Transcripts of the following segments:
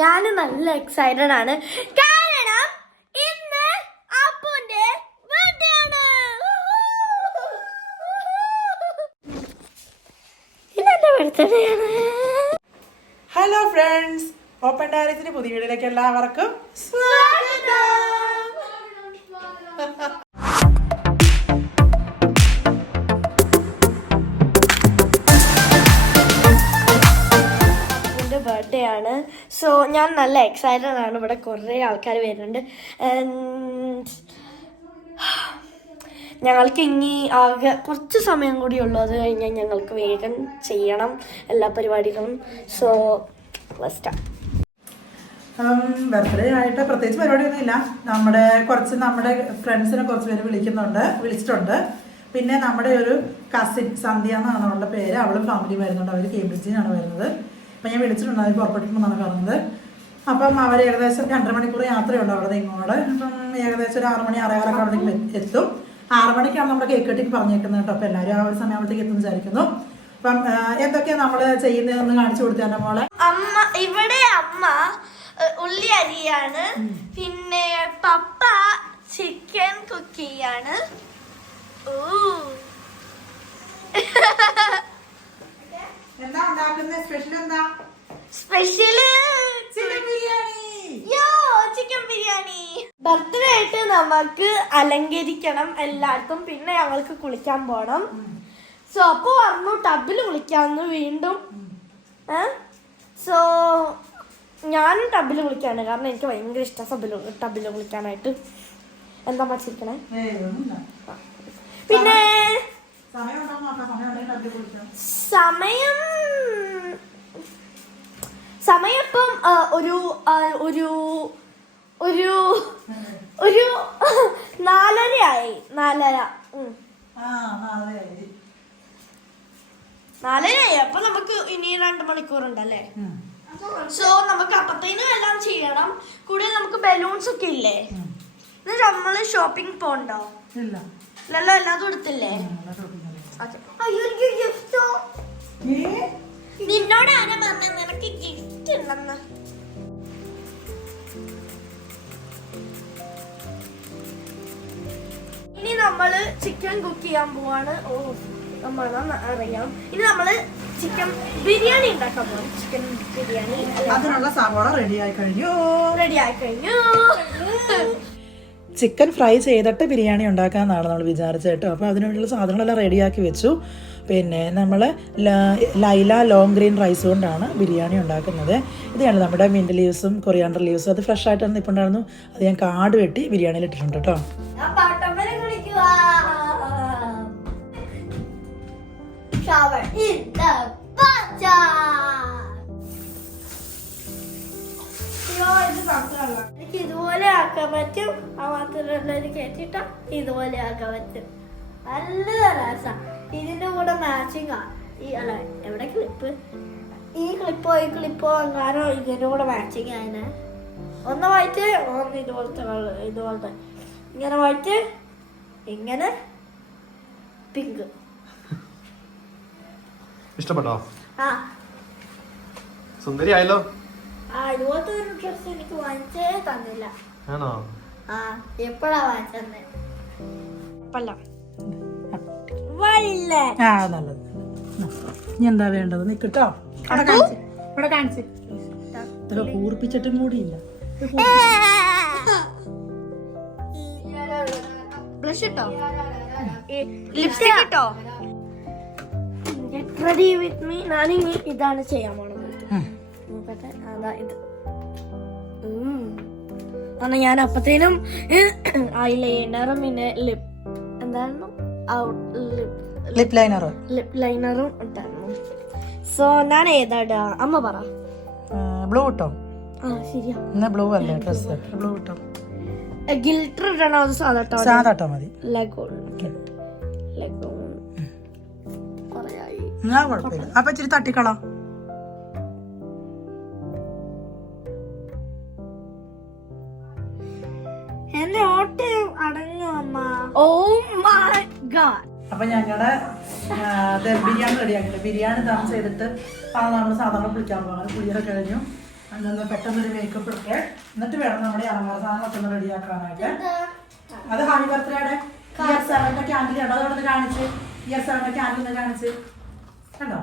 ഞാൻ നല്ല എക്സൈറ്റഡ് ആണ്. കാരണം ഇന്ന് അപ്പുന്റെ ബർത്ത്ഡേ ആണ്. ഇതെന്റെ ബർത്ത്ഡേ ആണ് ഹലോ ഫ്രണ്ട്സ് ഓപ്പൺ ഡയറക്റ്റിന്റെ പുതിയ വീഡിയോയിലേക്ക് എല്ലാവർക്കും സ്വാഗതം ആണ്. സോ ഞാൻ നല്ല എക്സൈറ്റഡ് ആണ്. ഇവിടെ കുറേ ആൾക്കാർ വരുന്നുണ്ട്. ഞങ്ങൾക്ക് ഇനി ആകെ കുറച്ച് സമയം കൂടി ഉള്ളൂ. അത് കഴിഞ്ഞാൽ ഞങ്ങൾക്ക് വേഗം ചെയ്യണം എല്ലാ പരിപാടികളും. സോ സ്റ്റാർട്ട് ബർത്ത്ഡേ ആയിട്ട് പ്രത്യേകിച്ച് പരിപാടിയൊന്നും ഇല്ല. നമ്മുടെ കുറച്ച് നമ്മുടെ ഫ്രണ്ട്സിനെ കുറച്ച് പേര് വിളിക്കുന്നുണ്ട് വിളിച്ചിട്ടുണ്ട്. പിന്നെ നമ്മുടെ ഒരു കസിൻ സന്ധ്യ എന്നാണ് അവളുടെ പേര്. അവളും ഫാമിലി വരുന്നുണ്ട് അവർ കേംബ്രിഡ്ജിനാണ് വരുന്നത്. അപ്പം ഞാൻ വിളിച്ചിട്ടുണ്ട് അവർ പുറപ്പെട്ടിട്ടുണ്ടെന്നാണ് പറഞ്ഞത്. അപ്പം അവർ ഏകദേശം രണ്ടര മണിക്കൂർ യാത്രയുണ്ട് അവിടെ ഇങ്ങോട്ട് അപ്പം ഏകദേശം ഒരു ആറ് മണി ആറേകാലൊക്കെ അവിടേക്ക് എത്തും. ആറ് മണിക്കാണ് നമ്മുടെ കേക്ക് കെട്ടിക്ക് പറഞ്ഞേക്കുന്നത് കേട്ടോ അപ്പം എല്ലാവരും ആ ഒരു സമയത്തേക്ക് എത്തുന്നു വിചാരിക്കുന്നു. അപ്പം എന്തൊക്കെയാണ് നമ്മൾ ചെയ്യുന്നതെന്ന് കാണിച്ചു കൊടുത്തു എന്റെ മോളെ? അമ്മ ഇവിടെ അമ്മ ഉള്ളി അരിയാണ്. പിന്നെ പപ്പ ചിക്കൻ കുക്ക് ചെയ്യാണ് ഊ. എന്താ ഉണ്ടാക്കുന്നത്? സ്പെഷ്യൽ എന്താ? Special chicken biryani. ബർത്ത്ഡേ ആയിട്ട് നമുക്ക് അലങ്കരിക്കണം എല്ലാവർക്കും. പിന്നെ ഞങ്ങൾക്ക് കുളിക്കാൻ പോണം. സോ അപ്പൊ പറഞ്ഞു ടബിൽ കുളിക്കാന്ന് വീണ്ടും. സോ ഞാനും ടബിൽ കുളിക്കാണ് കാരണം എനിക്ക് ഭയങ്കര ഇഷ്ടം സബിൽ ടബിൽ കുളിക്കാനായിട്ട്. എന്താ മച്ചിരിക്കണേ പിന്നെ സമയം ഉണ്ടോ എന്ന് നോക്കാം. സമയം സമയം ഇപ്പം ഒരു ഒരു ഒരു ഒരു നാലരയായി നാലര. നാലരയായി. അപ്പൊ നമുക്ക് ഇനി രണ്ട് മണിക്കൂറുണ്ടല്ലേ. സോ നമുക്ക് അപ്പത്തേനും എല്ലാം ചെയ്യണം. കൂടെ നമുക്ക് ബലൂൺസ് ഒക്കെ ഇല്ലേ? നമ്മൾ ഷോപ്പിംഗ് പോണ്ടോ? ഇല്ല. ഇല്ലല്ലോ എല്ലാതും എടുത്തില്ലേ? നിന്നോട് ആരാ പറഞ്ഞ നിനക്ക് ഗിഫ്റ്റ് ഉണ്ടെന്ന് ഇനി നമ്മൾ ചിക്കൻ കുക്ക് ചെയ്യാൻ പോവാണ് ഓ നമ്മൾ അറിയാം ഇനി നമ്മൾ ചിക്കൻ ബിരിയാണി ഉണ്ടാക്കാൻ പോവാം ചിക്കൻ ബിരിയാണി അതിനുള്ള സവോള റെഡി ആയി കഴിഞ്ഞു റെഡി ആയി കഴിഞ്ഞു ചിക്കൻ ഫ്രൈ ചെയ്തിട്ട് ബിരിയാണി ഉണ്ടാക്കാമെന്നാണ് നമ്മൾ വിചാരിച്ചത് കേട്ടോ. അപ്പോൾ അതിനുള്ള സാധനങ്ങളെല്ലാം റെഡിയാക്കി വെച്ചു. പിന്നെ നമ്മൾ ലൈല ലോങ് ഗ്രീൻ റൈസ് കൊണ്ടാണ് ബിരിയാണി ഉണ്ടാക്കുന്നത്. ഇതാണ് നമ്മുടെ മിന്റ് ലീവ്സും കൊറിയാണ്ടർ ലീവ്സും. അത് ഫ്രഷ് ആയിട്ടാണ് ഇപ്പോൾ ഉണ്ടായിരുന്നു. അത് ഞാൻ കാട് വെട്ടി ബിരിയാണിയിൽ ഇട്ടിട്ടുണ്ട് കേട്ടോ. ഇൻ ദ എനിക്ക് ഇതുപോലെ ആക്കാൻ പറ്റും. ആ മാത്രമല്ല കേട്ടിട്ട ഇതുപോലെ ആക്കാൻ പറ്റും. നല്ല രസ. ഇതിന്റെ കൂടെ മാച്ചിങ് ആ. ഈ അല്ല എവിടെ ക്ലിപ്പ് ഈ ക്ലിപ്പോ ഈ ക്ലിപ്പോ എങ്ങാനോ ഇതിന്റെ കൂടെ മാച്ചിങ് ആയിന് ഒന്ന് വായിച്ച് ഒന്ന് ഇതുപോലത്തെ ഇതുപോലത്തെ. ഇങ്ങനെ വായിച്ച് ഇങ്ങനെ. പിങ്ക്. ഇഷ്ടപ്പെട്ടോ? ആ. സുന്ദരി ആയല്ലോ ആ ഇതുപോലത്തെ ഒരു ഡ്രസ് എനിക്ക് വാങ്ങിച്ചേ തന്നില്ല. ആണോ? ആ എപ്പോഴാ വാങ്ങിച്ചത് വല്ല ആ നല്ലത് ഇനി എന്താ വേണ്ടത്? നിൽക്കട്ടോ ഇവിടെ കാണിച്ച്. ഇതൊക്കെ കൂർപ്പിച്ചിട്ടും കൂടിയില്ല. ബ്ലഷ് ഇട്ടോ? ലിപ്സ്റ്റിക് ഇട്ടോ? റെഡി വിത്ത് മീ ഞാനിനി ഇതാണ് ചെയ്യാൻ. നോക്കട്ടെ അതാ ഇത്. ഉം. കാരണം ഞാൻ അപ്പത്തേനും ഐ ലൈനറും പിന്നെ ലിപ് എന്തായിരുന്നു? ലിപ് ലൈനറും. ലിപ് ലൈനറും ഇട്ടായിരുന്നു. സോ ഞാൻ ഏതാ അമ്മ പറ. ബ്ലൂ ഇട്ടോ ആ ശരിയാ. ഇന്ന് ബ്ലൂ അല്ലേ ഡ്രസ് ബ്ലൂ ഇട്ടോ ഗിൽട്ടർ ഇടണോ അത് സാധാ സാധാ ഇട്ടോ മതി. ലഗോൺ. ലഗോൺ. കൊറേയായി എന്നാ കുഴപ്പമില്ല. അപ്പൊ ഇച്ചിരി തട്ടിക്കളാം. അപ്പൊ ഞങ്ങളുടെ ബിരിയാണി റെഡിയാക്കില്ല ബിരിയാണി ദം ചെയ്തിട്ട് ആണ് നമ്മൾ സാധാരണ കുളിക്കാൻ പോകാൻ കുളിയൊക്കെ കഴിഞ്ഞു. അന്നൊന്ന് പെട്ടെന്നൊരു മേക്കപ്പ് എടുക്കുക എന്നിട്ട് വേണം നമ്മുടെ അലങ്കാര അലമാര സാധനങ്ങളൊക്കെ ഒന്ന് റെഡിയാക്കാനായിട്ട്. അത് ഹാപ്പി ബർത്ത്ഡേയുടെ ഇയർ സെവന്റെ ക്യാൻഡിൽ ഉണ്ടോ അതവിടെ നിന്ന് കാണിച്ച്. ഇയർ സെവന്റെ ക്യാൻഡിൽ ഒന്ന് കാണിച്ച്. കണ്ടോ?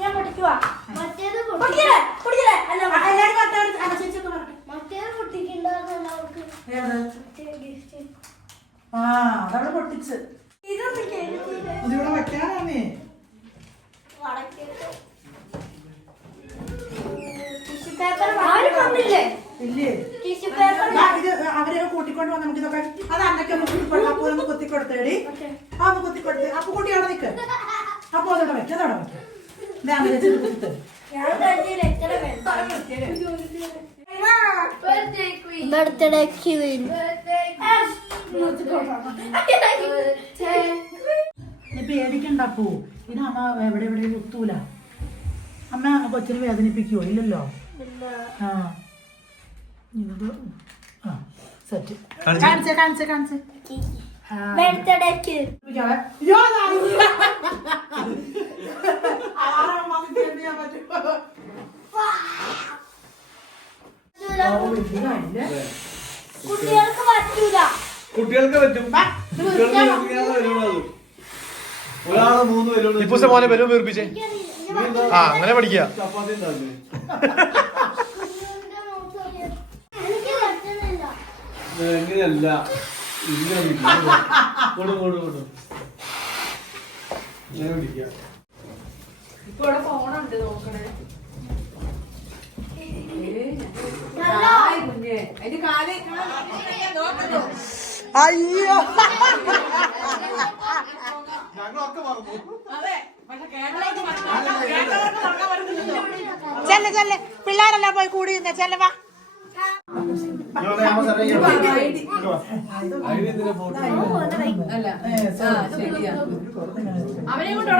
ഞാൻ പഠിക്കുവാ മറ്റേത് പൊട്ടിക്കലേ പൊട്ടിക്കലേ അല്ല എല്ലാവരും പത്താറ് അടച്ചൊക്കെ പറഞ്ഞു മറ്റേത് പൊട്ടിക്കണ്ടെന്ന് അവർക്ക് ഏത് മറ്റേ gift. ആ അതവിടെ പൊട്ടിച്ച്. ഇതിവിടെ വെക്കാനാണേ അവരെ കൂട്ടിക്കൊണ്ട് വന്ന് നമുക്ക് ഇതൊക്കെ. അത് അന്നൊക്കെ ഒന്ന് കുത്തിക്കൊടുത്ത് അപ്പൊ ഒന്ന് കുത്തിക്കൊടുത്തേടി ആ ഒന്ന് കുത്തിക്കൊടുത്ത്. അപ്പൊ കുട്ടിയാണ് നിക്ക്. അപ്പൊ അതോടെ വെക്കാം അതോടെ വെക്കാം. ഞാൻ വിചാരിച്ചു കുത്തിട്ട് ഞാൻ ക്വീൻ എത്ര ക്വീൻ നീ പേടിക്കണ്ട അപ്പു ഇത് അമ്മ എവിടെ എവിടെ കുത്തൂല. അമ്മ കൊച്ചിനെ വേദനിപ്പിക്കുവോ? ഇല്ലല്ലോ? ആ. ഇത് ആ സെറ്റ് കാണിച്ചേ. കാണിച്ചേ കാണിച്ചേ? കുട്ടികൾക്ക് പറ്റൂല. കുട്ടികൾക്ക് പറ്റും. ഒരാൾ മൂന്ന് ഇപ്പൂസെ മോനെ വരും വീർപ്പിച്ചേ. ആ അങ്ങനെ പഠിക്കുക ചപ്പാത്തി ഉണ്ടാക്കി. എനിക്ക് പറ്റുന്നില്ല എങ്ങനെയല്ല ഇങ്ങനെ കൊടു കൊടു കൊടു ഇങ്ങനെ പിടിക്കുക ഇപ്പൊ ഇവിടെ ഫോണുണ്ട് നോക്കണേ. അതിന്റെ കാൽ നോക്കണോ അയ്യോ. ചെല്ല ചെല്ലെ. പിള്ളേരെല്ലാം പോയി കൂടി നിന്ന ചെല്ല വാ. അല്ല ആ ശരിയാ അവനെ കൊണ്ട്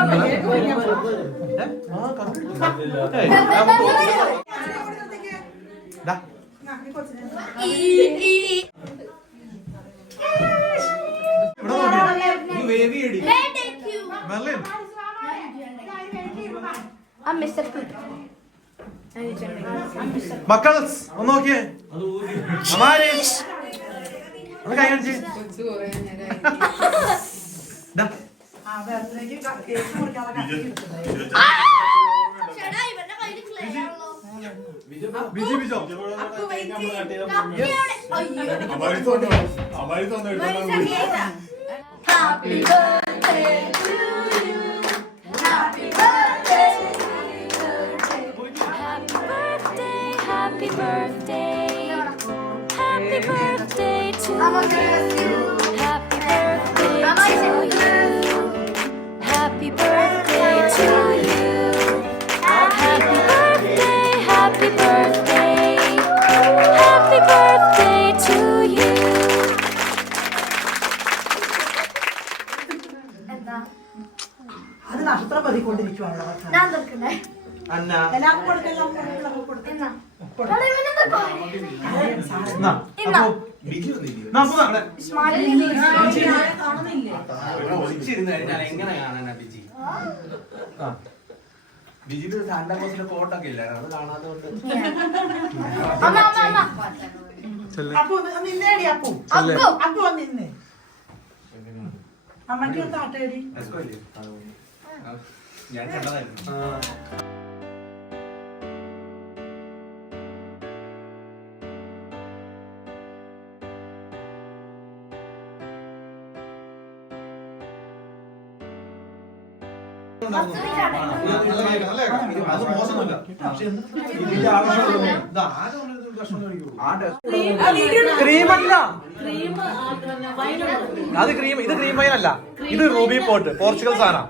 മക്കൾസ് ഒന്ന് നോക്കിയേ. അമാരി ഒന്ന് കൈ കാണിച്ച്. കൊച്ചു കുറേ നേരം Biji Bijo happy birthday to you ഒളിച്ചിരുന്ന് കഴിഞ്ഞാൽ എങ്ങനെ കാണാനാ ബിജി? സാന്റാക്ലോസിന്റെ ഫോട്ടോ ഒക്കെ ഇല്ലായിരുന്നു. അത് കാണാത്തോണ്ട് അമ്മ അമ്മ അമ്മ. അപ്പൊ ഒന്ന് നിന്നേടി അപ്പു? ചെല്ല്. അപ്പു. വന്ന് നിന്നേ അമ്മയ്ക്ക് താട്ടേടി ഞാൻ കണ്ടതായിരുന്നു. അത് മോശമൊന്നുമില്ല. പക്ഷേ എന്ത് ഇതിന്റെ ആവശ്യമുള്ളൂ. ഇതാ, ആരും ക്രീമല്ല. അത് ക്രീം ഇത് ക്രീം വൈൻ അല്ല. ഇത് റൂബി പോട്ട് പോർച്ചുഗൽ സാധനം.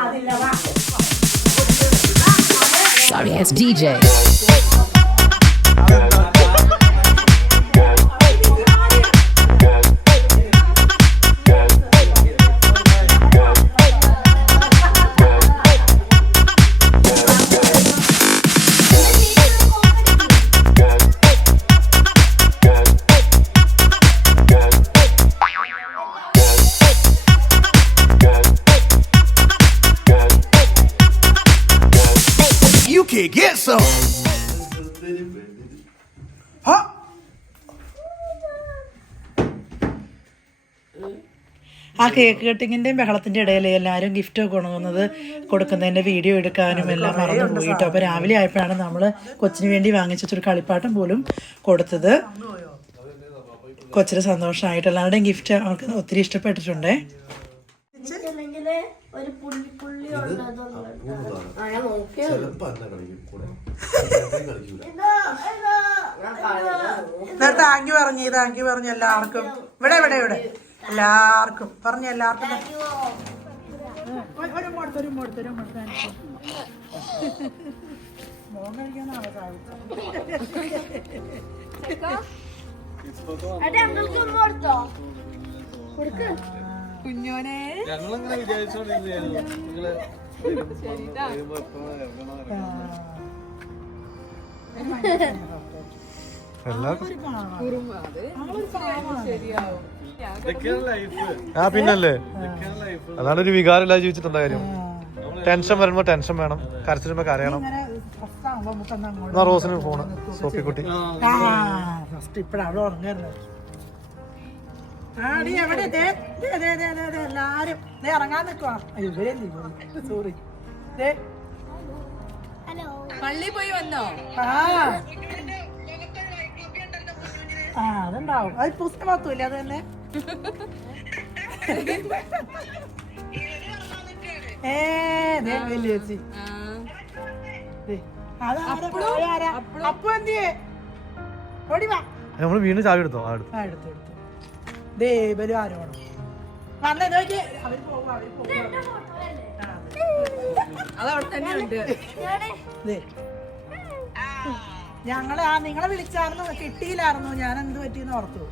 അതില്ല വാ. Sorry, it's DJ. Kid, get some. Huh? ആ കേക്ക് കട്ടിങ്ങിന്റെയും ബഹളത്തിന്റെ ഇടയിൽ എല്ലാവരും ഗിഫ്റ്റ് കൊണ്ടുവന്നത് കൊടുക്കുന്നതിന്റെ വീഡിയോ എടുക്കാനും എല്ലാം മറന്നു പോയിട്ടോ അപ്പൊ രാവിലെ ആയപ്പോഴാണ് നമ്മൾ കൊച്ചിന് വേണ്ടി വാങ്ങിച്ചൊരു കളിപ്പാട്ടം പോലും കൊടുത്തത് കൊച്ചിന് സന്തോഷമായിട്ട് എല്ലാവരുടെയും ഗിഫ്റ്റ് അവർക്ക് ഒത്തിരി ഇഷ്ടപ്പെട്ടിട്ടുണ്ടേ ഒരു പുള്ളി പുള്ളി ഇതാ. താങ്ക് യു പറഞ്ഞു താങ്ക് യു പറഞ്ഞു എല്ലാവർക്കും. ഇവിടെ ഇവിടെ ഇവിടെ. എല്ലാവർക്കും. പറഞ്ഞു എല്ലാവർക്കും. ഒരു മോടുത്ത് ഒരു മോടുത്ത് ഒരു മോടുത്ത്. മോൻ കഴിക്കാനാണോ സാധിച്ചത് കൊടുക്ക്. കുഞ്ഞോനെ. ഞങ്ങളിങ്ങനെ വിചാരിച്ചോണ്ടിരുന്നു നിങ്ങൾ വരുമ്പോ എപ്പോഴാ ഇറങ്ങണം ശരിയാവും. ഇതൊക്കെയാണ് ലൈഫ് ആ പിന്നല്ലേ? അതാണ് ഒരു വികാരം ഇല്ലാതെ ജീവിച്ചിട്ടുണ്ട കാര്യം. ടെൻഷൻ വരുമ്പോ ടെൻഷൻ വേണം. കരച്ചിരുമ്പോ കരയണം എന്നാ റോസിന് ഫോണ് സോപ്പിക്കുട്ടി ഫസ്റ്റ് ഇപ്പഴാ അവൾ ഉറങ്ങായിരുന്നു ആ നീ എവിടെ? ദേ, ദേ, ദേ, ദേ, ദേ, ദേ, എല്ലാരും. ദേ ഇറങ്ങാൻ നിക്കുവാ ഇവരെ സോറി ദേ. ഹലോ പള്ളി പോയി വന്നോ? ആ. ആ അതുണ്ടാവും. അത് പുസ്തകം മൊത്തമില്ല അത് തന്നെ. ഏ ദേ വലിയ ചേച്ചി? അപ്പു എന്തിയേ? ഓടി വാ. നമ്മൾ വീണ്ടും ചാവി എടുത്തോ. ആ എടുത്തു എടുത്തു. എടുത്തു ദേ ബലു ആരോണം വന്നേ നോക്കി പോകും പോകും തന്നെ ഉണ്ട്. ഞങ്ങളെ ആ നിങ്ങളെ വിളിച്ചായിരുന്നു കിട്ടിയില്ലായിരുന്നു. ഞാൻ എന്ത് പറ്റിയെന്ന് ഓർത്തു.